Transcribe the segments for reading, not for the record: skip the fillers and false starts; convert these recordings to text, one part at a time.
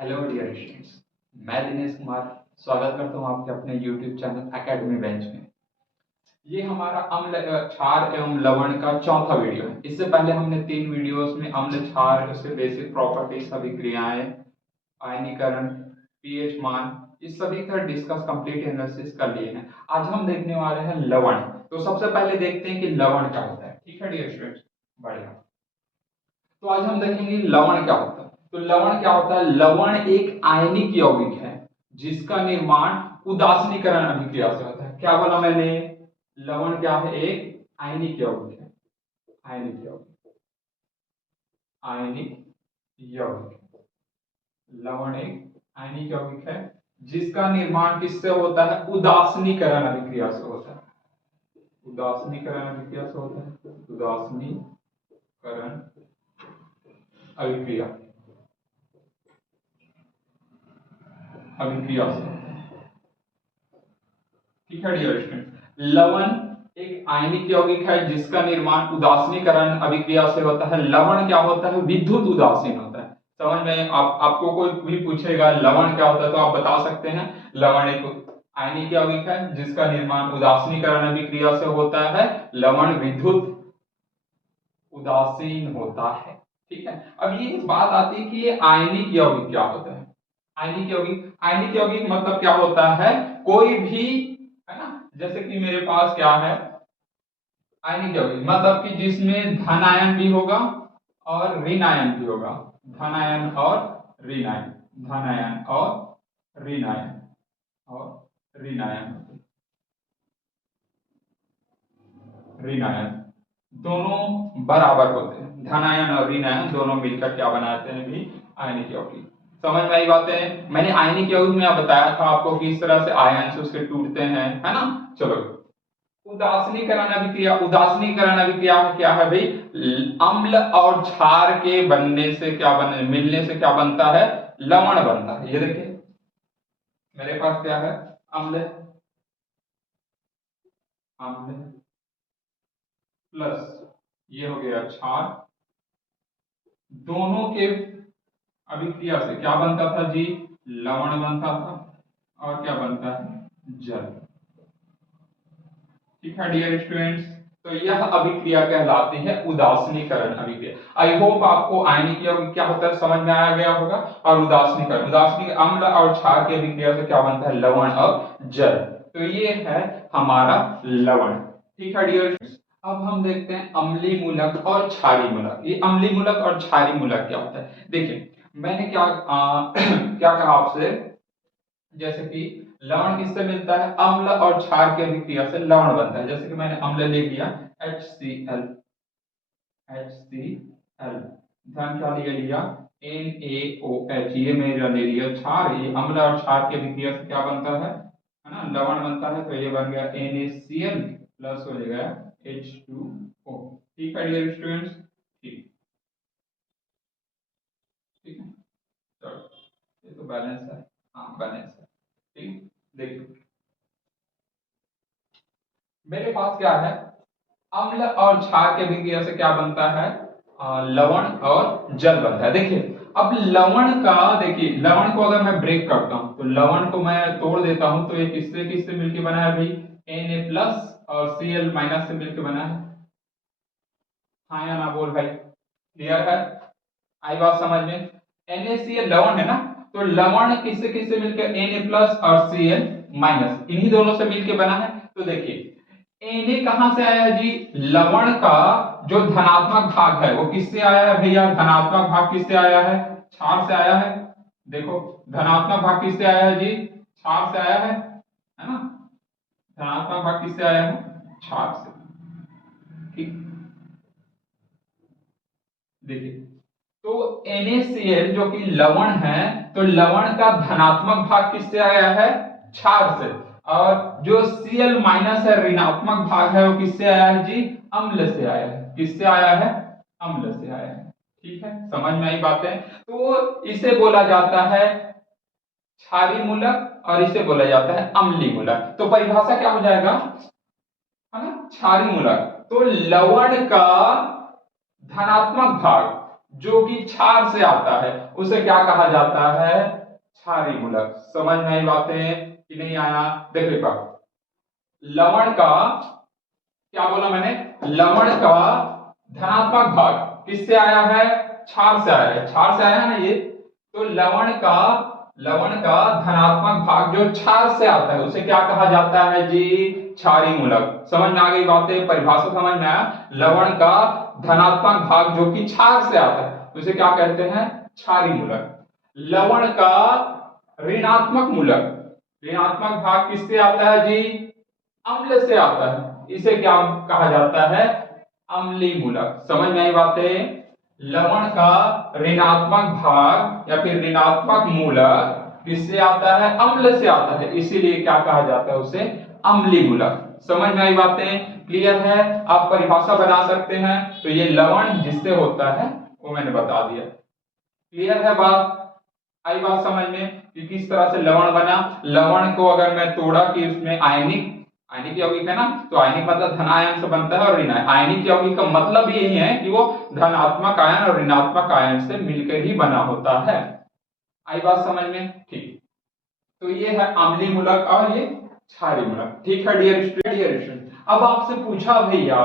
Hello dear students, मैं दिनेश कुमार स्वागत करता हूं आपके अपने यूट्यूब चैनल एकेडमी बेंच में। ये हमारा अम्ल क्षार एवं लवण का चौथा वीडियो है। इससे पहले हमने 3 वीडियोस में अम्ल क्षार उसके बेसिक प्रॉपर्टीज, अभिक्रियाएं, आयनीकरण, पीएच मान, इस सभी का डिस्कस कंप्लीट एनालिसिस कर लिए हैं। आज हम देखने वाले हैं लवण। तो सबसे पहले देखते हैं कि लवण क्या होता है। ठीक है डियर स्टूडेंट्स, बढ़िया। तो आज हम देखेंगे लवण क्या होता है। तो लवण क्या होता है? लवण एक आयनिक यौगिक है जिसका निर्माण उदासीनीकरण अभिक्रिया से होता है। क्या बोला मैंने? लवण क्या है? एक आयनिक यौगिक है। आयनिक यौगिक, आयनिक यौगिक। लवण एक आयनिक यौगिक है जिसका निर्माण किससे होता है? उदासीनीकरण अभिक्रिया से होता है। उदासीनीकरण अभिक्रिया से होता है। उदासीनीकरण अभिक्रिया, अभिक्रिया से। ठीक है डियर स्टूडेंट, लवण एक आयनिक यौगिक है जिसका निर्माण उदासीनीकरण अभिक्रिया से होता है। लवण क्या होता है? विद्युत उदासीन होता है। समझ में? आपको कोई भी पूछेगा लवण क्या होता है तो आप बता सकते हैं लवण एक आयनिक यौगिक है जिसका निर्माण उदासीनीकरण अभिक्रिया से होता है। लवण विद्युत उदासीन होता है। ठीक है, अब ये बात आती है कि ये आयनिक यौगिक क्या होता है। आयनिक यौगिक, आयनिक यौगिक मतलब क्या होता है? कोई भी, है ना, जैसे कि मेरे पास क्या है? आयनिक यौगिक मतलब कि जिसमें धन आयन भी होगा और ऋण आयन भी होगा। धन आयन और ऋण आयन, धन आयन और ऋण आयन, और ऋण आयन, ऋण आयन दोनों बराबर होते हैं। धन आयन और ऋण आयन दोनों मिलकर क्या बनाते हैं? भी आयनिक यौगिक। समझ में आई बातें? मैंने आयनिक यौगिक में बताया था आपको कि इस तरह से आयन से उसके टूटते हैं, है ना। चलो, उदासीनीकरण अभिक्रिया। उदासीनीकरण अभिक्रिया क्या है भाई? अम्ल और क्षार के बनने से क्या बने, मिलने से क्या बनता है? लवण बनता है। ये देखिए मेरे पास क्या है? अम्ल, अम्ल प्लस ये हो गया क्षार, दोनों के अभिक्रिया से क्या बनता था जी? लवण बनता था। और क्या बनता है? जल। ठीक है डियर स्टूडेंट्स, तो यह अभिक्रिया कहलाती है उदासीनीकरण अभिक्रिया। आई होप आपको आयनिक यौगिक क्या होता है समझ में आया गया होगा। और उदासीनीकरण, उदासीनिक अम्ल और क्षार की अभिक्रिया से क्या बनता है? लवण और जल। तो ये है हमारा लवण। ठीक है डियर स्टूडेंट्स, अब हम देखते हैं अम्लीय मूलक और क्षारीय मूलक। ये अम्लीय मूलक और क्षारीय मूलक क्या होता है? देखिए मैंने क्या क्या कहा आपसे, जैसे कि लवण किससे मिलता है? अम्ल और क्षार की अभिक्रिया से लवण बनता है। जैसे कि मैंने अम्ल ले लिया HCl, HCl, ध्यान क्या लिया लिया? NaOH, ये मेरा ले लिया क्षार। ये अम्ल और क्षार की अभिक्रिया से क्या बनता है ना, लवण बनता है। तो ये बन गया NaCl प्लस हो जाएगा H2O। ठीक है डियर स्टूडेंट्स, ठीक, ठीक है, चलो ये तो बैलेंस है। हाँ बैलेंस है। ठीक, देखिए मेरे पास क्या है? अम्ल और क्षार के अभिक्रिया से क्या बनता है? लवण और जल बनता है। देखिए अब लवण का, देखिए लवण को अगर मैं ब्रेक करता हूं तो लवण को मैं तोड़ देता हूं तो ये किससे किससे मिलकर बना है भाई? Na प्लस और Cl माइनस से मिलकर बना है। हाँ या ना बोल भाई, क्लियर है? आई बात समझ में? NaCl लवण है ना, तो लवण किससे किससे मिलकर? Na प्लस और Cl माइनस, इन्हीं दोनों से मिलकर बना है। तो देखिए Na कहां से आया है जी? लवण का जो धनात्मक भाग है वो किससे आया है भैया? धनात्मक भाग किससे आया है? क्षार से आया है। देखो धनात्मक भाग किससे आया है जी? क्षार से आया है ना। धनात्मक भाग किससे आया है? क्षार से। ठीक, देखिए तो NaCl जो कि लवण है, तो लवण का धनात्मक भाग किससे आया है? क्षार से। और जो Cl माइनस है, ऋणात्मक भाग है, वो किससे आया है जी? अम्ल से आया है। किससे आया है? अम्ल से आया है। ठीक है, समझ में आई बातें? तो इसे बोला जाता है क्षारीय मूलक और इसे बोला जाता है अम्लीय मूलक। तो परिभाषा क्या हो जाएगा, है ना? क्षारीय मूलक तो लवण का धनात्मक भाग, जो कि क्षार से आता है उसे क्या कहा जाता है? क्षारीय मूलक। समझ में आई बातें कि नहीं आया? देखो एक बार, लवण का क्या बोला मैंने? लवण का धनात्मक भाग किससे आया है? क्षार से आया है। क्षार से आया है ना ये। तो लवण का धनात्मक भाग जो क्षार से आता है उसे क्या कहा जाता है जी? क्षारीय मूलक। समझ में आ गई बातें? परिभाषा समझ में आया? लवण का धनात्मक भाग जो कि क्षार से आता है उसे क्या कहते हैं? क्षारीय मूलक। लवण का ऋणात्मक मूलक, ऋणात्मक भाग किससे आता है जी? अम्ल से आता है, इसे क्या कहा जाता है? अम्लीय मूलक। समझ में आई बातें? लवण का ऋणात्मक भाग या फिर ऋणात्मक मूलक किससे आता है? अम्ल से आता है, इसीलिए क्या कहा जाता है उसे? अम्लीय मूलक। समझ में आई बातें? क्लियर है? आप परिभाषा बना सकते हैं। तो ये लवण जिससे होता है वो मैंने बता दिया। क्लियर है बात? आई बात समझ में कि किस तरह से लवण बना? लवण को अगर मैं तोड़ा कि उसमें आयनिक आयनिक यौगिक है ना, तो आयनिक मतलब धन आयन से बनता है, और आयनिक यौगिक का मतलब यही है कि वो धनात्मक आयन और ऋणात्मक आयन से मिलकर ही बना होता है। आई बात समझ में? ठीक। तो ये है अम्लीय मूलक और ये क्षारीय मूलक। ठीक है डियर स्टूडेंट। अब आपसे पूछा भैया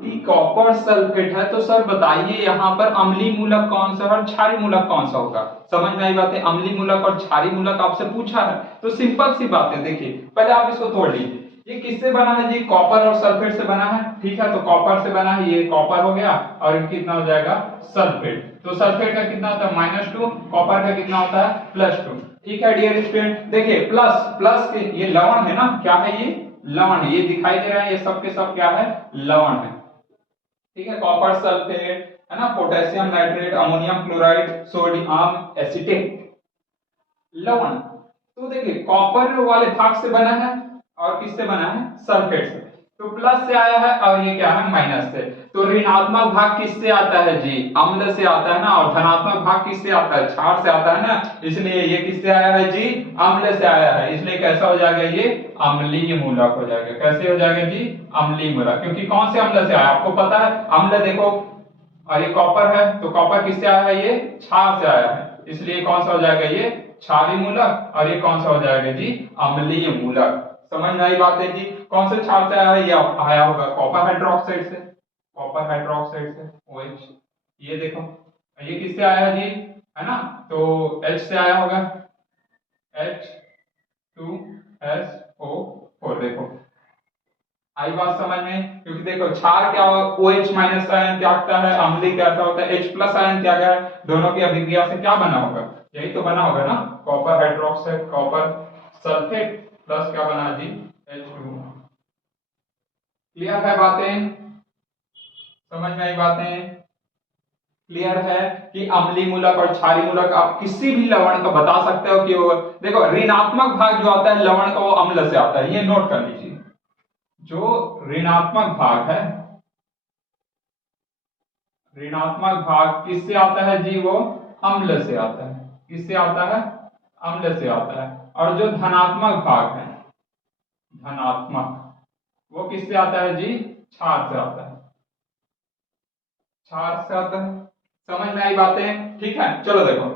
कि कॉपर सल्फेट है, तो सर बताइए यहाँ पर अम्लीय मूलक कौन सा है और क्षारीय मूलक कौन सा होगा? समझ में आई बात है? अम्लीय मूलक और क्षारीय मूलक आपसे पूछा है, तो सिंपल सी बात है। देखिए पहले आप इसको तोड़ लीजिए। ये किससे बना है जी? कॉपर और सल्फेट से बना है। ठीक है, तो कॉपर से बना है, ये कॉपर हो गया, और कितना हो जाएगा? सल्फेट। तो सल्फेट का कितना होता है? -2, कॉपर का कितना होता है? +2। ठीक है डियर स्टूडेंट। देखिए प्लस प्लस के ये लवण है ना, क्या है ये? लवण है। ये दिखाई दे रहा है, ये सब के सब क्या है? लवण है। ठीक है, कॉपर सल्फेट है ना, potassium nitrate, ammonium chloride, sodium acetate, लवण। तो देखिए कॉपर वाले भाग से बना है और किससे बना है? सल्फेट से। तो प्लस से आया है और ये क्या है? माइनस से। तो ऋणात्मक भाग किससे आता है जी? अम्ल से आता है ना, और धनात्मक भाग किससे आता है? क्षार से आता है ना, इसलिए ये किससे आया है जी? अम्ल से आया है, इसलिए कैसा हो जाएगा? ये अम्लीय मूलक हो जाएगा। कैसे हो जाएगा जी? अम्लीय मूलक। क्योंकि कौन से अम्ल से आया आपको पता है? अम्ल देखो, और ये कॉपर है, तो कॉपर किससे आया है? ये क्षार से आया है, इसलिए कौन सा हो जाएगा? ये क्षारीय मूलक। और ये कौन सा हो जाएगा जी? अम्लीय मूलक। समझ में आई बात है जी? कौन से क्षार से आया है? ये आया होगा कॉपर हाइड्रोक्साइड से, कॉपर हाइड्रोक्साइड से OH। ये देखो, ये किससे आया है जी? है ना, तो H से आया होगा, H2SO4। देखो आई बात समझ में? क्योंकि देखो क्षार क्या होगा? OH माइनस आयन त्यागता है, अम्लीय कैसा होता है? H प्लस आयन त्यागा है। दोनों की अभिक्रिया से क्या बना होगा? यही तो बना होगा ना, copper hydroxide, copper sulphate plus क्या बना जी? H2। क्लियर है बातें? समझ में आई बातें? क्लियर है कि अम्लीय मूलक और क्षारीय मूलक आप किसी भी लवण का बता सकते हो कि वो देखो ऋणात्मक भाग जो आता है लवण का वो अम्ल से आता है, ये नोट कर लीजिए। जो ऋणात्मक भाग है, ऋणात्मक भाग किससे आता है जी? वो अम्ल से आता है। किससे आता है? अम्ल से आता है। और जो धनात्मक भाग है, धनात्मक, वो किससे आता है जी? क्षार से आता है। क्षार से आता है। समझ में आई बातें? ठीक है, चलो देखो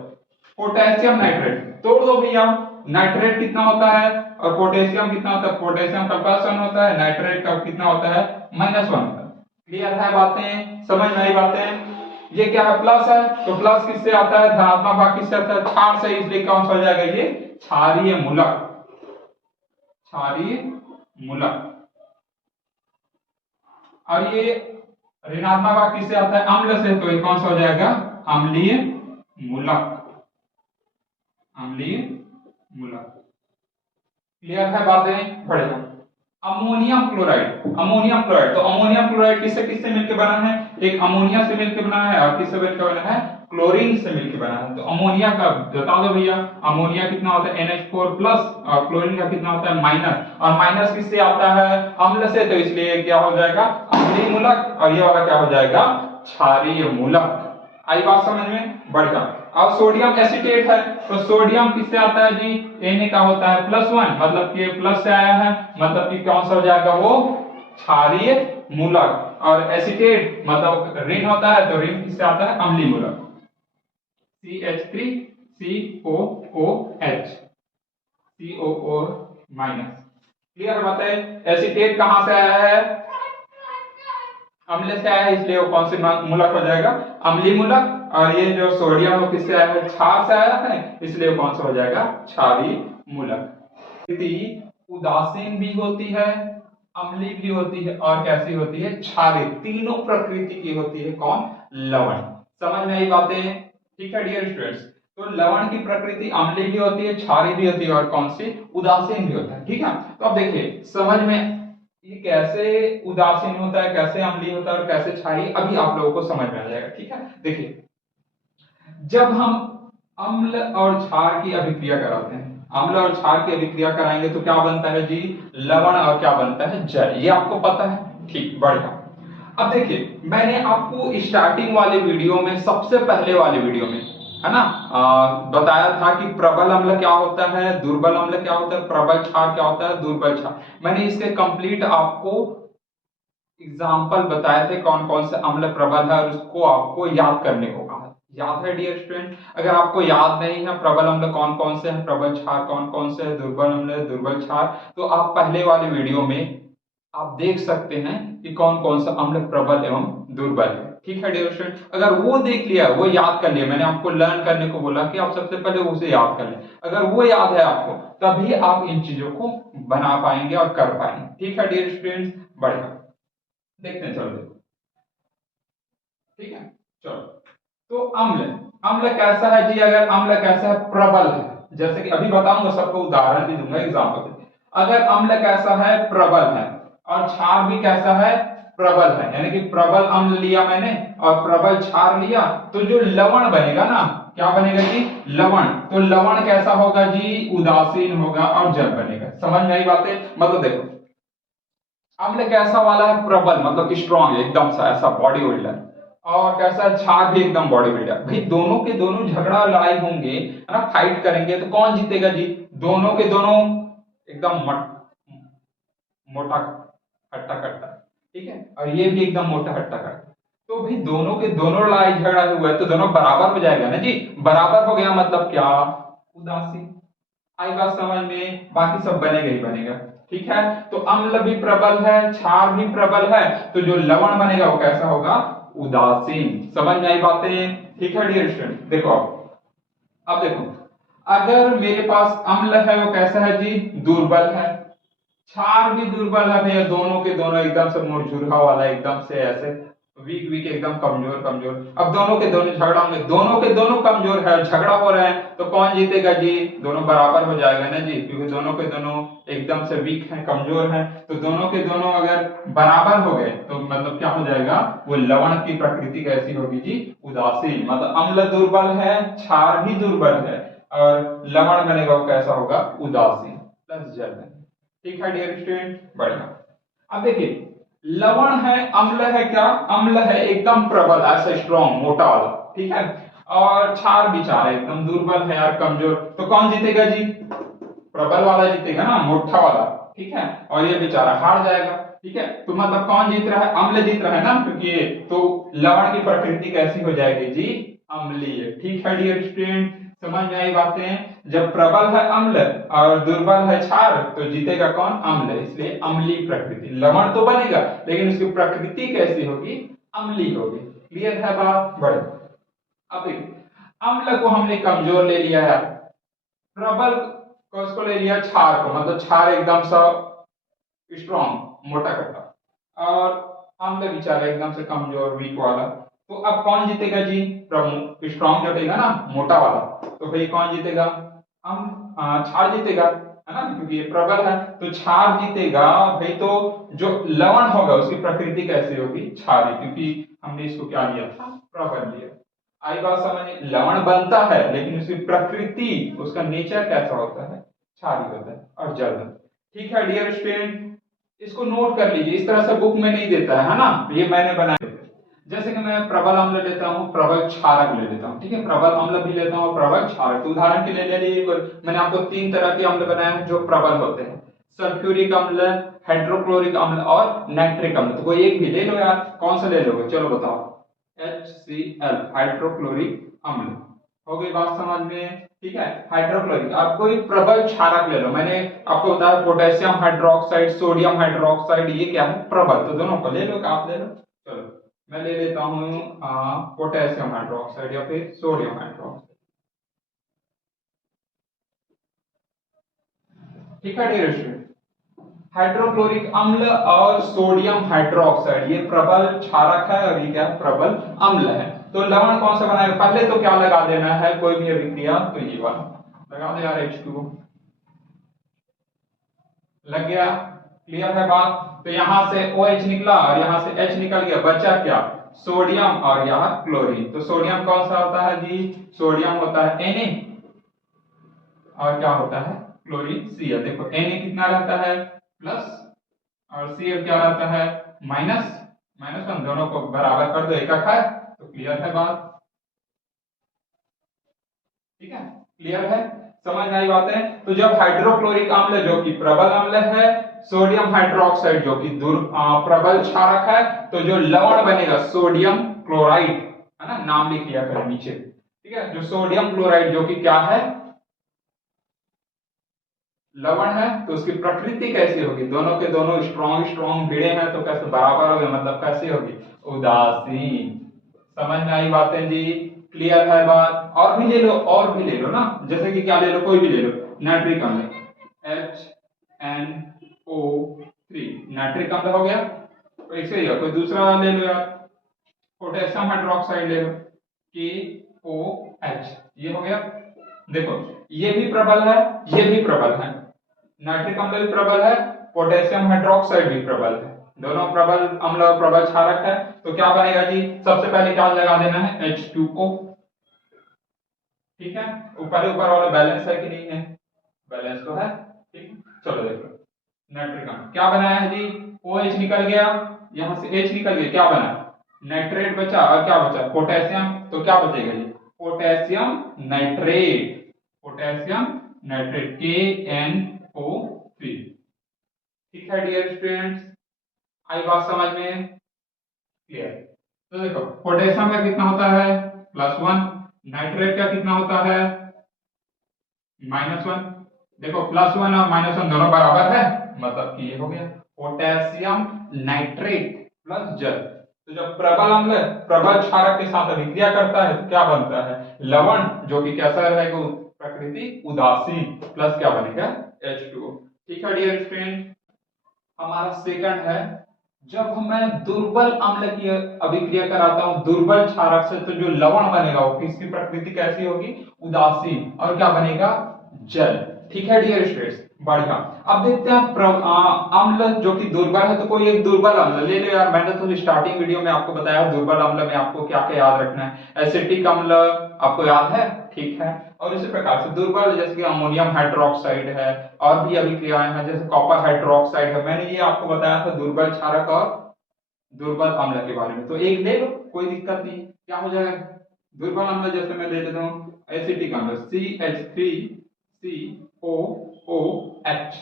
पोटेशियम नाइट्रेट तोड़ दो भैया। नाइट्रेट कितना होता है और पोटेशियम कितना होता है? पोटेशियम का +1 होता है, नाइट्रेट का कितना होता है? -1 होता है। क्लियर है बातें? समझ में आई बातें? ये क्या है? प्लस है, तो प्लस किससे आता है? धनात्मक भाग किससे आता है? क्षार से, इसलिए कौन सा हो जाएगा? ये क्षारीय मूलक। क्षारीय मूलक। और ये ऋणात्मक भाग किससे आता है? अम्ल से, तो ये कौन सा हो जाएगा? अम्लीय मूलक। अम्लीय मूलक। क्लियर है बातें? बढ़िया। अमोनियम क्लोराइड, अमोनियम क्लोराइड, तो अमोनियम क्लोराइड किससे किससे मिलकर बना है? एक अमोनिया से मिलकर बना है और किससे मिलकर बना है? क्लोरीन से मिलकर बना है। तो अमोनिया का बता दो भैया, अमोनिया कितना होता है? NH4 प्लस, और क्लोरीन का कितना होता है? माइनस। और माइनस किससे आता है? अम्ल से, तो इसलिए क्या हो जाएगा? अम्लीय मूलक। और ये वाला क्या हो जाएगा? क्षारीय मूलक। आई बात समझ में? बढ़िया। अब सोडियम एसिटेट है, तो सोडियम किससे आता है जी? Na का होता है +1, मतलब कि प्लस से आया है, मतलब कि कौन सा हो जाएगा? वो क्षारीय मूलक। और एसिटेट मतलब ऋण होता है, तो ऋण किससे आता है? अम्लीय मूलक। CH3COOH, COO minus. क्लियर बात है। एसीटेट कहां से आया है? अम्ल से आया है, इसलिए वो कौन से मूलक हो जाएगा? अम्लीय मूलक। और ये जो सोडियम वो किससे आया है? क्षार से आया है, इसलिए कौन सा हो जाएगा? क्षारीय मूलक। उदासीन भी होती है, अम्लीय भी होती है, और कैसी होती है? क्षारीय। तीनों प्रकृति की होती है कौन? लवण। समझ में आई बातें? ठीक है डियर स्टूडेंट्स। तो लवण की प्रकृति अम्लीय भी होती है, क्षारीय भी होती है, और कौन सी? उदासीन भी होता है। ठीक है, तो अब देखिए समझ में ये कैसे उदासीन होता है, कैसे अम्लीय होता है और कैसे क्षारीय, अभी आप लोगों को समझ में आ जाएगा। ठीक है, देखिए जब हम अम्ल और क्षार की अभिक्रिया कराते हैं, अम्ल और क्षार की अभिक्रिया कराएंगे तो क्या बनता है जी? लवण। और क्या बनता है? जल। ये आपको पता है? ठीक, बढ़िया। अब देखिए मैंने आपको स्टार्टिंग वाले वीडियो में, सबसे पहले वाले वीडियो में, है ना, बताया था कि प्रबल अम्ल क्या होता है, दुर्बल अम्ल क्या होता है, प्रबल क्षार क्या होता है, दुर्बल क्षार। मैंने इसके कंप्लीट आपको एग्जाम्पल बताए थे कौन कौन से अम्ल प्रबल है, और उसको आपको याद करने को कहा। याद है डियर स्टूडेंट? अगर आपको याद नहीं है प्रबल अम्ल कौन कौन से हैं, प्रबल क्षार कौन कौन से हैं, दुर्बल अम्ल, दुर्बल क्षार, तो आप पहले वाले वीडियो में आप देख सकते हैं कि कौन कौन सा अम्ल प्रबल एवं दुर्बल है। ठीक है डियर स्टूडेंट, अगर वो देख लिया, वो याद कर लिया, मैंने आपको लर्न करने को बोला कि आप सबसे पहले उसे याद कर लें, अगर वो याद है आपको, तभी आप इन चीजों को बना पाएंगे और कर पाएंगे। ठीक है डियर स्टूडेंट्स, बढ़िया, देखते हैं, चलो देखो। ठीक है, चलो। तो अम्ल, अम्ल कैसा है जी? अगर अम्ल कैसा है? प्रबल है। जैसे कि अभी बताऊंगा, सबको उदाहरण भी दूंगा एग्जांपल से। अगर अम्ल कैसा है? प्रबल है। और क्षार भी कैसा है? प्रबल है। यानी कि प्रबल अम्ल लिया मैंने और प्रबल क्षार लिया, तो जो लवण बनेगा ना, क्या बनेगा जी? लवण। तो लवण कैसा होगा जी? उदासीन होगा और जल बनेगा। समझ में आई बातें? मतलब देखो अम्ल कैसा वाला है? प्रबल, मतलब स्ट्रॉन्ग, एकदम सा ऐसा बॉडी बिल्डर। और कैसा? क्षार भी एकदम बॉडी बिल्डर। भाई दोनों के दोनों झगड़ा लड़ाई होंगे, है ना, फाइट करेंगे, तो कौन जीतेगा जी? दोनों के दोनों एकदम मोटा हट्टा कट्टा। ठीक है, और ये भी एकदम मोटा हट्टा कट्टा। तो भाई दोनों के दोनों लड़ाई झगड़ा हुआ है, तो दोनों बराबर हो जाएगा ना जी। बराबर हो गया मतलब क्या? उदासीन। आई बात समझ में? बाकी सब बनेगा ही बनेगा। ठीक है, तो अम्ल भी प्रबल है, क्षार भी प्रबल है, तो जो लवण बनेगा वो कैसा होगा? उदासीन। समझ में आई बातें? ठीक है डियर स्टूडेंट, देखो अब देखो, अगर मेरे पास अम्ल है वो कैसा है जी? दुर्बल है। क्षार भी दुर्बल है भैया, दोनों के दोनों एकदम से मुरझुरा वाला, एकदम से ऐसे वीक वीक, एकदम कमजोर कमजोर। अब दोनों के दोनों झगड़ा होंगे, दोनों के दोनों कमजोर है, झगड़ा हो रहे हैं, तो कौन जीतेगा जी? दोनों बराबर हो जाएगा ना जी, क्योंकि दोनों के दोनों एकदम से वीक हैं, कमजोर हैं। तो दोनों के दोनों अगर बराबर हो गए तो मतलब क्या हो जाएगा? वो लवण की प्रकृति कैसी होगी जी? उदासीन। मतलब अम्ल दुर्बल है, क्षार भी दुर्बल है, और लवण बनेगा वो कैसा होगा? उदासीन प्लस जल। ठीक है डियर स्टूडेंट, बढ़िया। अब देखिए लवण है, अम्ल है, क्या? अम्ल है एकदम प्रबल, ऐसा स्ट्रॉन्ग मोटा वाला। ठीक है, और क्षार विचार है एकदम दुर्बल है यार, कमजोर। तो कौन जीतेगा जी? प्रबल वाला जीतेगा ना, मोटा वाला। ठीक है, और ये बेचारा हार जाएगा। ठीक है, तो मतलब कौन जीत रहा है? अम्ल जीत रहा है ना, क्योंकि ये तो लवण की प्रकृति कैसी हो जाएगी जी? अम्लीय। ठीक है डियर स्टूडेंट, समझ में आई बातें? जब प्रबल है अम्ल और दुर्बल है क्षार, तो जीतेगा कौन? अम्ल। इसलिए अम्लीय प्रकृति। लवण तो बनेगा लेकिन उसकी प्रकृति कैसी होगी? अम्लीय होगी। क्लियर है बात? बड़े अब देखिए अम्ल को हमने कमजोर ले लिया है, प्रबल को उसको ले लिया क्षार को, मतलब क्षार एकदम सा स्ट्रॉन्ग मोटा कट्टा, और अम्ल बेचारा एकदम से कमजोर वीक वाला। तो अब कौन जीतेगा जी? प्रमुख स्ट्रॉन्ग जटेगा ना, मोटा वाला, तो भाई कौन जीतेगा? हम क्षार जीतेगा, है ना, क्योंकि ये प्रबल है, तो क्षार जीतेगा भाई। तो जो लवण होगा उसकी प्रकृति कैसी होगी? क्षारी, क्योंकि हमने इसको क्या लिया था? प्रबल लिया। आई बात समझ? लवण बनता है लेकिन उसकी प्रकृति, उसका नेचर कैसा होता है? क्षारी होता है और जल। ठीक है डियर स्टूडेंट, इसको नोट कर लीजिए, इस तरह से बुक में नहीं देता है ना, ये मैंने बनाया। जैसे कि मैं प्रबल अम्ल लेता हूँ, प्रबल क्षारक ले लेता हूँ। ठीक है, प्रबल अम्ल भी लेता हूँ, प्रबल क्षारक। तो उदाहरण के लिए ले लीजिए, मैंने आपको 3 तरह के अम्ल बनाए हैं जो प्रबल होते हैं: सल्फ्यूरिक अम्ल, हाइड्रोक्लोरिक अम्ल और नाइट्रिक अम्ल। तो कोई एक भी ले लो यार, कौन सा ले लोगे? चलो बताओ। HCl हाइड्रोक्लोरिक अम्ल हो गई बात समझ में? ठीक है। हाइड्रोक्लोरिक, आप कोई प्रबल क्षारक ले लो, मैंने आपको बताया पोटेशियम हाइड्रोक्साइड, सोडियम हाइड्रोक्साइड, ये क्या है? प्रबल। तो दोनों को ले लो, आप ले लो। चलो मैं ले लेता हूँ पोटेशियम हाइड्रोक्साइड या फिर सोडियम हाइड्रोक्साइड। ठीक है डियर स्टूडेंट, हाइड्रोक्लोरिक अम्ल और सोडियम हाइड्रोक्साइड ये प्रबल क्षारक है और ये क्या है? प्रबल अम्ल है। तो लवण कौन सा बनाएगा? पहले तो क्या लगा देना है, कोई भी अभिक्रिया, तो ये वाला लगा दे यार, H2O लग गया। क्लियर है बात? तो यहां से OH निकला और यहां से H निकल गया, बचा क्या? सोडियम और यहाँ क्लोरीन। तो सोडियम कौन सा होता है जी? सोडियम होता है Na, और क्या होता है? Chlorine Cl। देखो Na कितना रहता है? प्लस, और Cl क्या रहता है? माइनस। माइनस वन, दोनों को बराबर कर दो, एकक है। तो क्लियर है बात? ठीक है, क्लियर है? समझ में आई बातें? तो जब हाइड्रोक्लोरिक अम्ल जो कि प्रबल अम्ल है, सोडियम हाइड्रोक्साइड जो कि प्रबल क्षारक है, तो जो लवण बनेगा सोडियम क्लोराइड, है ना, नाम लिख लिया करें नीचे। ठीक है, जो सोडियम क्लोराइड जो कि क्या है? लवण है। तो उसकी प्रकृति कैसी होगी? दोनों के दोनों स्ट्रॉन्ग स्ट्रॉन्ग भिड़े हैं, तो कैसे बराबर हो गए, मतलब कैसी होगी? उदासीन। समझ में आई बातें जी? क्लियर है बात? और भी ले लो, और भी ले लो ना, जैसे कि क्या ले लो, कोई भी ले लो, नाइट्रिक अम्ल, HNO3, नाइट्रिक अम्ल हो गया। तो ऐसे ही कोई दूसरा ले लो यार, पोटेशियम हाइड्रोक्साइड ले लो, KOH, ये हो गया। देखो ये भी प्रबल है, ये भी प्रबल है, नाइट्रिक अम्ल भी प्रबल है, पोटेशियम हाइड्रोक्साइड भी प्रबल है, दोनों प्रबल अम्ल और प्रबल क्षारक है। तो क्या बनेगा जी? सबसे पहले क्या लगा देना है? H2O। ठीक है, ऊपर ऊपर वाला बैलेंस है कि नहीं है? बैलेंस तो है। ठीक, चलो देखो नाइट्रिक अम्ल क्या बनाया है जी? OH निकल गया, यहां से H निकल गया, क्या बना? नाइट्रेट बचा, और क्या बचा? पोटेशियम। तो क्या बचेगा जी? Potassium nitrate, potassium nitrate, KNO3। ठीक है डियर स्टूडेंट्स, आई बात समझ में? क्लियर? तो देखो पोटेशियम का कितना होता है? +1। नाइट्रेट का कितना होता है? -1। देखो +1 और -1 दोनों बराबर है, मतलब कि ये हो गया पोटेशियम नाइट्रेट प्लस जल। तो जब प्रबल अम्ल प्रबल क्षारक के साथ अभिक्रिया करता है तो क्या बनता है? लवण, जो कि कैसा रहेगा? प्रकृति उदासीन, प्लस क्या बनेगा? H2O। ठीक है डियर स्टूडेंट, हमारा सेकंड है, जब मैं दुर्बल अम्ल की अभिक्रिया कराता हूं दुर्बल क्षारक से, तो जो लवण बनेगा वो किसकी प्रकृति कैसी होगी? उदासीन, और क्या बनेगा? जल। ठीक है डियर स्टूडेंट्स, बढ़िया। अब देखते हैं अम्ल जो कि दुर्बल है, तो कोई एक दुर्बल अम्ल ले लो यार। मैंने तो स्टार्टिंग वीडियो में आपको बताया दुर्बल अम्ल में आपको क्या क्या याद रखना है। एसिटिक अम्ल आपको याद है? ठीक है। और इसी प्रकार से दुर्बल, जैसे कि अमोनियम हाइड्रोक्साइड है, और भी अभिक्रियाएं हैं जैसे कॉपर हाइड्रोक्साइड है, मैंने ये आपको बताया था दुर्बल क्षारक और दुर्बल अम्ल के बारे में। तो एक ले लो, कोई दिक्कत नहीं, क्या हो जाएगा? दुर्बल अम्ल जैसे मैं ले लेता हूँ एसिटिक अम्ल, CH3COOH,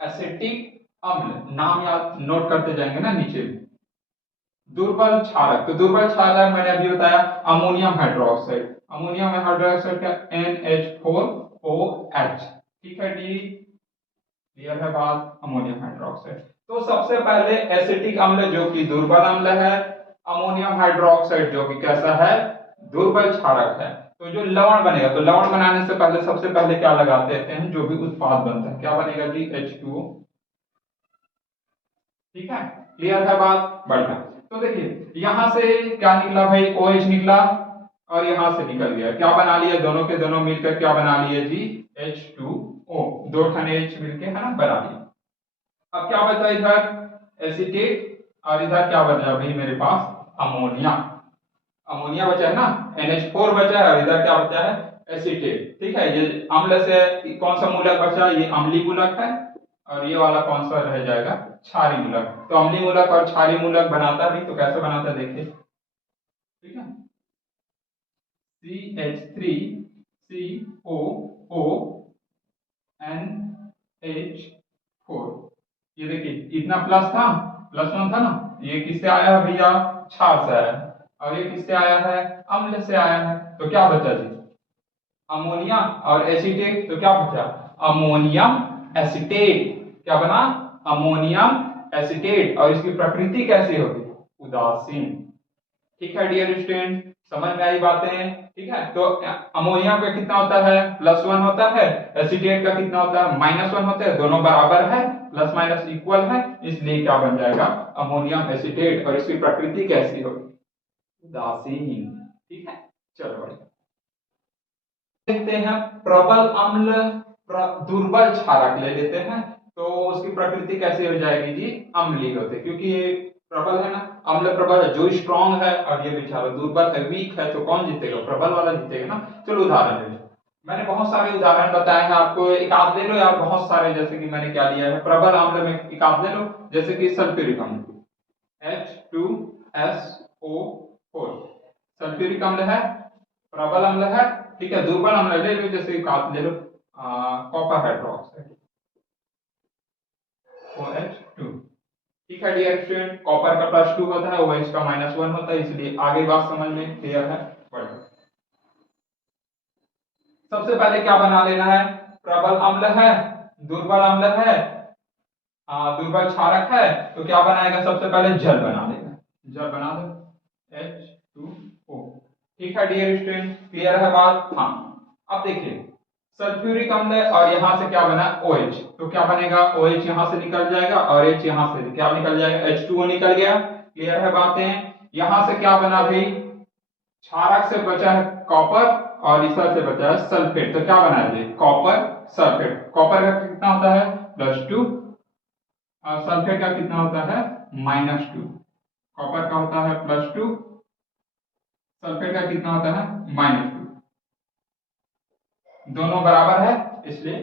एसिटिक अम्ल, नाम याद नोट करते जाएंगे ना नीचे। दुर्बल क्षारक, तो दुर्बल क्षारक मैंने अभी बताया अमोनियम हाइड्रोक्साइड, अमोनियम हाइड्रोक्साइड का NH4OH। ठीक है डी, क्लियर है बात? Ammonium hydroxide. तो सबसे पहले एसिटिक अम्ल जो कि दुर्बल अम्ल है, अमोनियम हाइड्रोक्साइड जो कि कैसा है? दुर्बल क्षारक है। तो जो लवण बनेगा, तो लवण बनाने से पहले सबसे पहले क्या लगाते हैं? जो भी उत्पाद बनता है, क्या बनेगा जी? H2O। ठीक है, क्लियर है बात? बढ़िया। तो देखिए यहां से क्या निकला भाई? OH निकला, और यहां से निकल गया, क्या बना लिया? दोनों के दोनों मिलकर क्या बना लिए जी? H2O, दो ठन H मिलके, है ना, बना लिया। अब क्या बचा इधर? एसिटेट, और इधर क्या बचा भाई मेरे पास? अमोनिया। अमोनिया बचा है ना, NH4 बचा है, और इधर क्या बचा है? एसिटेट। ठीक है, ये अम्ल से कौन सा मूलक बचा? ये अम्लीय मूलक है, और ये वाला कौन सा रह जाएगा? क्षारीय मूलक। तो अम्लीय मूलक और क्षारीय मूलक बनाता भी, तो कैसे बनाता है देखिए। ठीक है, CH3COONH4, ये देखिए इतना प्लस था, +1 था ना, ये किससे आया है भैया? क्षार से आया। और ये किससे आया है, अम्ल से आया है। तो क्या बचा जी, अमोनिया और एसीटेट, तो क्या बचा, अमोनियम एसीटेट। क्या बना, अमोनियम एसीटेट। और इसकी प्रकृति कैसी होगी, उदासीन। ठीक है डियर स्टूडेंट, समझ में आई बातें। ठीक है, तो अमोनिया का कितना होता है, +1 होता है, एसीटेट का कितना होता है, -1 होता है, दोनों बराबर है, प्लस माइनस इक्वल है, इसलिए क्या बन जाएगा, अमोनियम एसीटेट। और इसकी प्रकृति कैसी होगी, उदासीन। ठीक है, चलो बढ़िया। देखते हैं प्रबल अम्ल, दुर्बल क्षारक ले लेते हैं, तो उसकी प्रकृति कैसी हो जाएगी जी, अम्लीय होते, क्योंकि ये प्रबल है ना, अम्ल प्रबल है, जो स्ट्रॉन्ग है, और ये बेचारा दुर्बल है, वीक है, तो कौन जीतेगा, प्रबल वाला जीतेगा ना। चलो उदाहरण ले लो, मैंने बहुत सारे उदाहरण बताए हैं आपको, एक आध ले लो यार, बहुत सारे, जैसे कि मैंने क्या लिया है, प्रबल अम्ल में एक आध ले लो, जैसे कि सल्फ्यूरिक अम्ल, H2SO4 सल्फ्यूरिक अम्ल है, प्रबल अम्ल है। ठीक है, दुर्बल अम्ल ले लो, जैसे एक ले लो, कॉपर हाइड्रोक्साइड OH2। ठीक है डियर स्टूडेंट, कॉपर का +2 होता है, OH का -1 होता है, इसलिए आगे बात समझ में क्लियर है। बढ़िया, सबसे पहले क्या बना लेना है, प्रबल अम्ल है, दुर्बल अम्ल है, दुर्बल क्षारक है, तो क्या बनाएगा, सबसे पहले जल बना लेगा, जल बना दो H2O। ठीक है डियर स्टूडेंट, क्लियर है बात। हाँ, अब देखिए सल्फ्यूरिक अम्ल है, और यहां से क्या बना, OH, तो क्या बनेगा, OH यहां से निकल जाएगा, और H यहां से क्या निकल जाएगा, H2O निकल गया। क्लियर है बातें। यहां से क्या बना भाई, क्षारक से बचा है कॉपर, और इधर से बचा है सल्फेट, तो क्या बना है, कॉपर सल्फेट। कॉपर का कितना होता है, +2, और सल्फेट का कितना होता है, -2। कॉपर का होता है +2, सल्फेट का कितना होता है, -2, दोनों बराबर है, इसलिए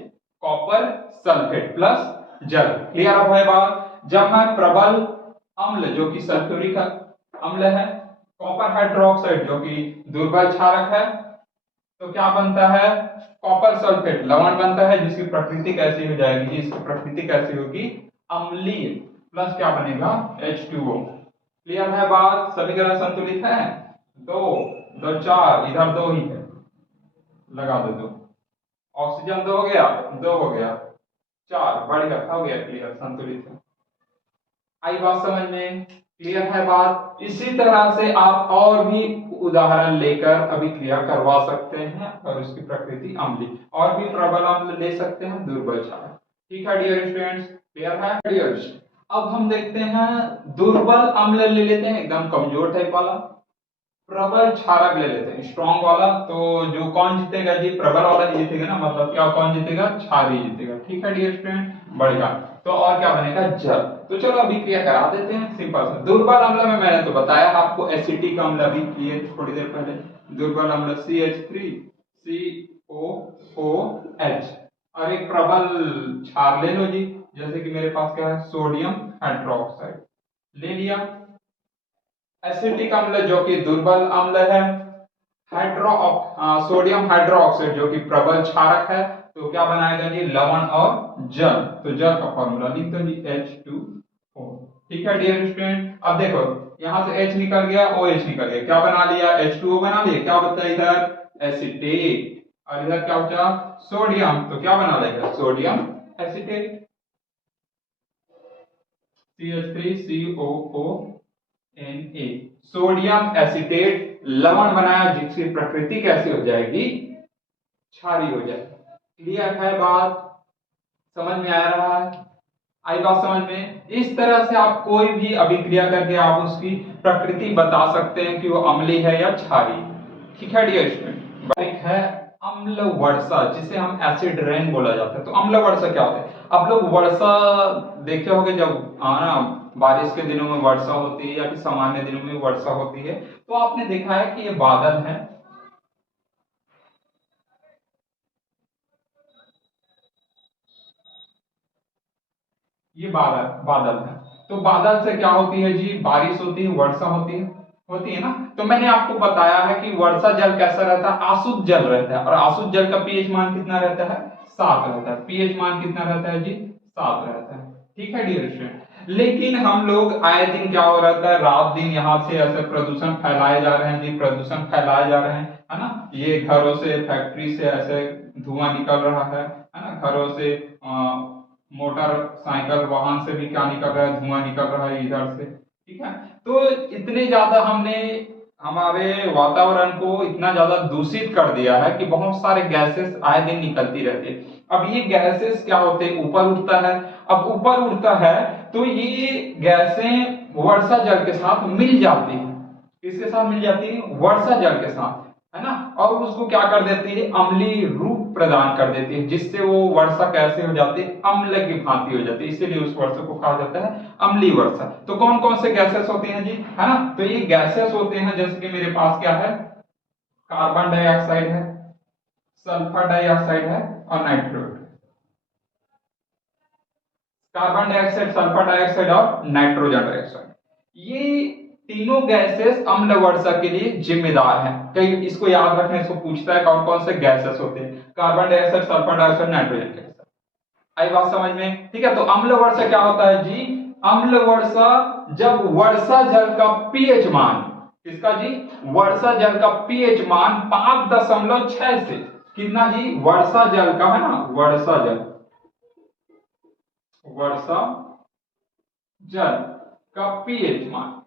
कॉपर सल्फेट प्लस जल। क्लियर हो है बात। जब मैं प्रबल अम्ल जो कि सल्फ्यूरिक अम्ल है, कॉपर हाइड्रोक्साइड जो कि दुर्बल क्षारक है, तो क्या बनता है, कॉपर सल्फेट लवण बनता है, जिसकी प्रकृति कैसी हो जाएगी, इसकी प्रकृति कैसी होगी, अम्लीय, प्लस क्या बनेगा, H2O। क्लियर है बात, समीकरण संतुलित है, दो दो चार, इधर दो ही है, लगा दो दो, ऑक्सीजन 2 हो गया, 2 हो गया, 4, बढ़िया, हो गया, क्लियर, संतुलित है। आई बात समझ में, क्लियर है बात। इसी तरह से आप और भी उदाहरण लेकर अभी क्लियर करवा सकते हैं, और उसकी प्रकृति अम्लीय, और भी प्रबल अम्ल ले सकते हैं, दुर्बल क्षारक। ठीक है डियर स्टूडेंट्स, क्लियर है डियर्स। अब हम देखते हैं दुर्बल अम्ल ले लेते हैं, एकदम कमजोर टाइप वाला, प्रबल क्षारक ले लेते हैं, स्ट्रॉन्ग वाला। तो जो कौन जीतेगा जी, प्रबल वाला जीतेगा ना, मतलब क्या, कौन जीतेगा, क्षारीय जीतेगा। ठीक है डियर स्टूडेंट, बढ़िया। तो और क्या बनेगा, जल। तो चलो अभी क्रिया करा देते हैं, सिंपल सा। दुर्बल अम्ल में मैंने तो बताया आपको, एसिटिक अम्ल अभी किए थोड़ी देर पहले, दुर्बल अम्ल CH3COOH। और एक प्रबल क्षार ले लो जी, जैसे कि मेरे पास क्या है, सोडियम हाइड्रोक्साइड ले लिया। एसिटिक अम्ल जो कि दुर्बल अम्ल है, सोडियम हाइड्रोक्साइड जो कि प्रबल क्षारक है, तो क्या बनाएगा जी, लवण और जल। तो जल का फॉर्मूला लिख दो जी, H2O। ठीक है डियर स्टूडेंट, अब देखो यहां से H निकल गया, OH निकल गया, क्या बना लिया, H2O बना लिया, क्या बचा इधर, एसिटेट, और इधर क्या बचा, सोडियम, तो क्या बना लेगा, sodium acetate, CH3COONA, sodium acetate लवण बनाया, जिसकी प्रकृति कैसी हो जाएगी, क्षारीय हो जाएगी। क्लियर है बात, समझ में आ रहा है, आई बात समझ में। इस तरह से आप कोई भी अभिक्रिया करके आप उसकी प्रकृति बता सकते हैं कि वो अम्लीय है या क्षारीय। ठीक है डियर स्टूडेंट, एक है अम्ल वर्षा, जिसे हम एसिड रेन बोला जाता है। तो अम्ल वर्षा क्या होता है, आप लोग वर्षा देखे होंगे, जब ना बारिश के दिनों में वर्षा होती है, या फिर सामान्य दिनों में वर्षा होती है, तो आपने देखा है कि ये बादल है, ये बादल बादल है। तो बादल से क्या होती है जी, बारिश होती है, वर्षा होती है ना। तो मैंने आपको बताया है कि वर्षा जल कैसा रहता है, आशुद्ध जल रहता है, और आशुद्ध जल का पीएच मान कितना रहता है, 7 रहता है। पीएच मान कितना रहता है जी, 7 रहता है। ठीक है डियर स्टूडेंट। लेकिन हम लोग आए दिन क्या हो रहा था, रात दिन यहाँ से ऐसे प्रदूषण फैलाए जा रहे हैं जी, प्रदूषण फैलाए जा रहे हैं, है ना। ये घरों से, फैक्ट्री से ऐसे धुआं निकल रहा है ना। घरों से मोटरसाइकिल वाहन से भी क्या निकल रहा है, धुआं निकल रहा है इधर से, ठीक है। तो इतने ज्यादा हमने हमारे वातावरण को इतना ज्यादा दूषित कर दिया है कि बहुत सारे गैसेस आए दिन निकलती रहती है। अब ये गैसेस क्या होते हैं, ऊपर उठता है। अब ऊपर उठता है तो ये गैसें वर्षा जल के साथ मिल जाती है। किसके साथ मिल जाती है, वर्षा जल के साथ, है ना। और उसको क्या कर देती है, अम्लीय रूप प्रदान कर देती है, जिससे वो वर्षा कैसे हो जाती है, अम्ल की भांति हो जाती है। इसीलिए उस वर्षा को कहा जाता है अम्लीय वर्षा। तो कौन कौन से गैसेस होते हैं जी, है ना। तो ये गैसेस होते हैं, जैसे कि मेरे पास क्या है, कार्बन डाइऑक्साइड है, सल्फर डाइऑक्साइड है और nitrogen. Carbon dioxide, sulphur dioxide और नाइट्रोजन डाइऑक्साइड, ये तीनों गैसेस अम्ल वर्षा के लिए जिम्मेदार हैं। कई इसको याद रखने से पूछता है कौन कौन से गैसेस होते हैं, carbon dioxide, sulphur dioxide, nitrogen gas. आई बात समझ में, ठीक है। तो अम्ल वर्षा क्या होता है जी, अम्ल वर्षा जब वर्षा जल का पीएच मान, किसका जी, वर्षा जल का पीएच मान 5.6 से, कितना जी, वर्षा जल का, है ना, वर्षा जल, वर्षा जल का पीएच मान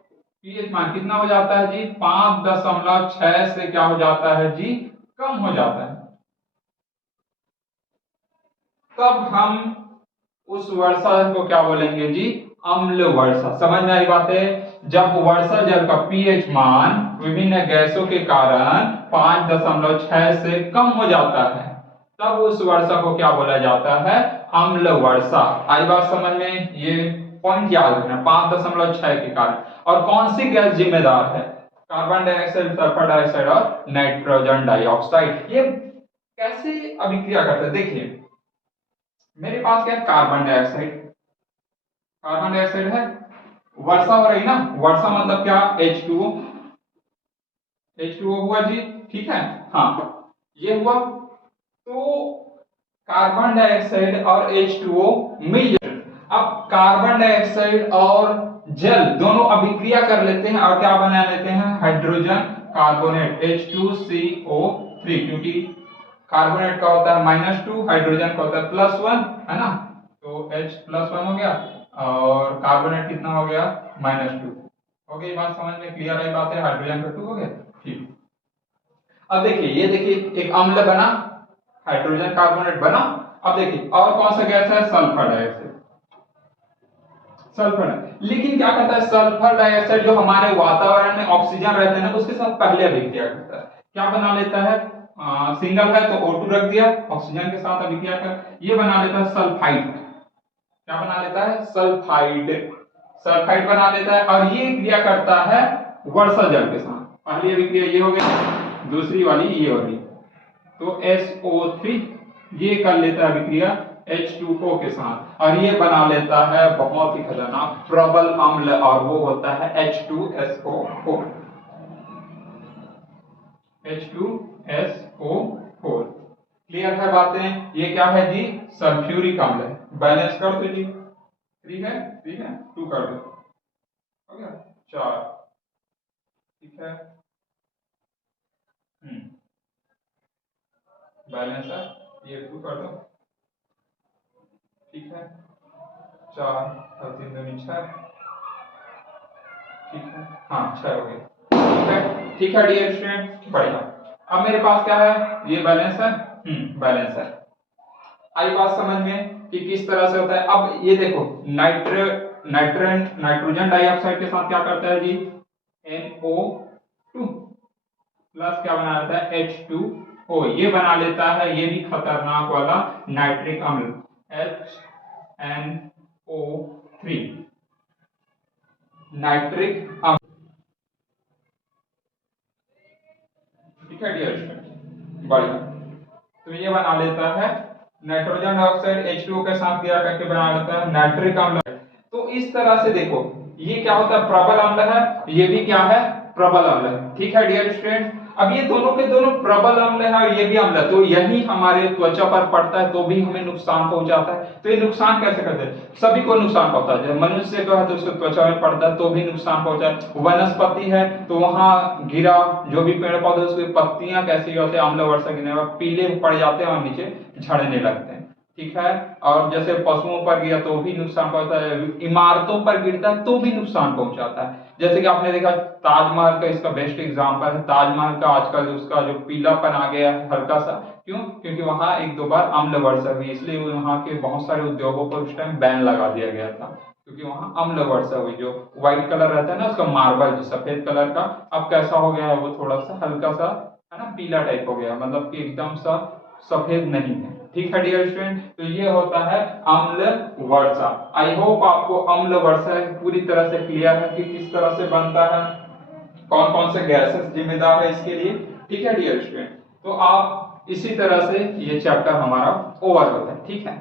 कितना हो जाता है जी, 5.6 से क्या हो जाता है जी, कम हो जाता है। तब हम उस वर्षा को क्या बोलेंगे जी, अम्ल वर्षा। समझ में आई बात है। जब वर्षा जल का पीएच मान विभिन्न गैसों के कारण 5.6 से कम हो जाता है, तब उस वर्षा को क्या बोला जाता है, अम्ल वर्षा। आई बात समझ में, ये पॉइंट याद रखना, 5.6 के कारण। और कौन सी गैस जिम्मेदार है, कार्बन डाइऑक्साइड, सल्फर डाइऑक्साइड और नाइट्रोजन डाइऑक्साइड। ये कैसे अभिक्रिया करते हैं, देखिए मेरे पास क्या है, कार्बन डाइऑक्साइड, कार्बन डाइऑक्साइड है, वर्षा हो रही ना, वर्षा मतलब क्या, H2O, H2O हुआ जी, ठीक है। हाँ, ये हुआ। तो कार्बन डाइऑक्साइड और H2O मिल जाए। अब कार्बन डाइऑक्साइड और जल दोनों अभिक्रिया कर लेते हैं और क्या बना लेते हैं, हाइड्रोजन कार्बोनेट H2CO3, क्योंकि कार्बोनेट का होता है -2, हाइड्रोजन का होता है +1, है ना। तो H+1 हो गया और कार्बोनेट कितना हो गया, -2 हो गई। बात समझ में क्लियर है, बात है, हाइड्रोजन का 2 हो गया, ठीक। अब देखिए, ये देखिए एक अम्ल बना, हाइड्रोजन कार्बोनेट बना। अब देखिए और कौन सा गैस है, सल्फर डाइऑक्साइड, सल्फर। लेकिन क्या करता है, सल्फर डाइऑक्साइड जो हमारे वातावरण में ऑक्सीजन रहते हैं ना, उसके साथ पहले अभिक्रिया करता है, क्या बना लेता है, सिंगल है तो O2 रख दिया, ऑक्सीजन के साथ अभिक्रिया कर, ये बना लेता है सल्फाइड। क्या बना लेता है, सल्फाइड, सल्फाइड बना लेता है। और ये क्रिया करता है वर्षा जल के साथ। पहली अभिक्रिया ये हो गई, दूसरी वाली ये हो गई। तो SO3 ये कर लेता है अभिक्रिया H2O के साथ और ये बना लेता है बहुत ही खतरनाक प्रबल अम्ल, और वो होता है H2SO4, H2SO4। क्लियर है बातें, ये क्या है जी, सल्फ्यूरिक अम्ल है। बैलेंस कर दो जी, 3 है, 3 है, 2 कर दो, हो गया 4, ठीक है। बैलेंस है, ये 2 कर दो, ठीक है, 4 और 3 दूनी 6, ठीक है, हाँ 6 हो गए, ठीक है, ठीक है डियर स्टूडेंट, बढ़िया। अब मेरे पास क्या है, ये बैलेंस है, बैलेंस है। आई बात समझ में कि किस तरह से होता है। अब ये देखो, नाइट्रोजन डाइऑक्साइड के साथ क्या करता है जी, NO2 प्लस क्या बना लेता है, H2O, ये बना लेता है, ये भी खतरनाक वाला नाइट्रिक अम्ल HNO3, नाइट्रिक अम्ल, ठीक है डियर स्टूडेंट, बढ़िया। तो ये बना लेता है नाइट्रोजन डाइऑक्साइड H2O के साथ क्रिया करके बना लेता है नाइट्रिक अम्ल। तो इस तरह से देखो, ये क्या होता है, प्रबल अम्ल है, ये भी क्या है, प्रबल अम्ल है, ठीक है डियर स्टूडेंट। अब ये दोनों के दोनों प्रबल अम्ल है और ये भी अम्ल है, तो यही हमारे त्वचा पर पड़ता है तो भी हमें नुकसान पहुंचाता है। तो ये नुकसान कैसे करते हैं, सभी को नुकसान पहुंचता है। मनुष्य को है तो उसको त्वचा में पड़ता है तो भी नुकसान पहुंचा है। वनस्पति है तो वहां गिरा जो भी पेड़ पौधे उसकी पत्तियां कैसी होती है, अम्ल वर्षा गिरने पर पीले पड़ जाते हैं और नीचे झड़ने लगते हैं, ठीक है। और जैसे पशुओं पर गिरा तो भी नुकसान पहुंचता है, इमारतों पर गिरता है तो भी नुकसान पहुंचाता है। जैसे कि आपने देखा ताजमहल का इसका बेस्ट एग्जांपल है, ताजमहल का आजकल उसका जो पीलापन आ गया है हल्का सा, क्यों, क्योंकि वहां एक दो बार अम्ल वर्षा हुई, इसलिए वहां के बहुत सारे उद्योगों पर उस टाइम बैन लगा दिया गया था, क्योंकि वहां अम्ल वर्षा हुई। जो व्हाइट कलर रहता है ना उसका, मार्बल जो सफेद कलर का, अब कैसा हो गया है वो थोड़ा सा हल्का सा है ना पीला टाइप हो गया, मतलब कि एकदम सा सफेद नहीं है, ठीक है डियर स्टूडेंट। तो ये होता है अम्ल वर्षा। आई होप आपको अम्ल वर्षा पूरी तरह से क्लियर है कि किस तरह से बनता है, कौन कौन से गैसेस जिम्मेदार है इसके लिए, ठीक है डियर स्टूडेंट। तो आप इसी तरह से ये चैप्टर हमारा ओवर होता है, ठीक है।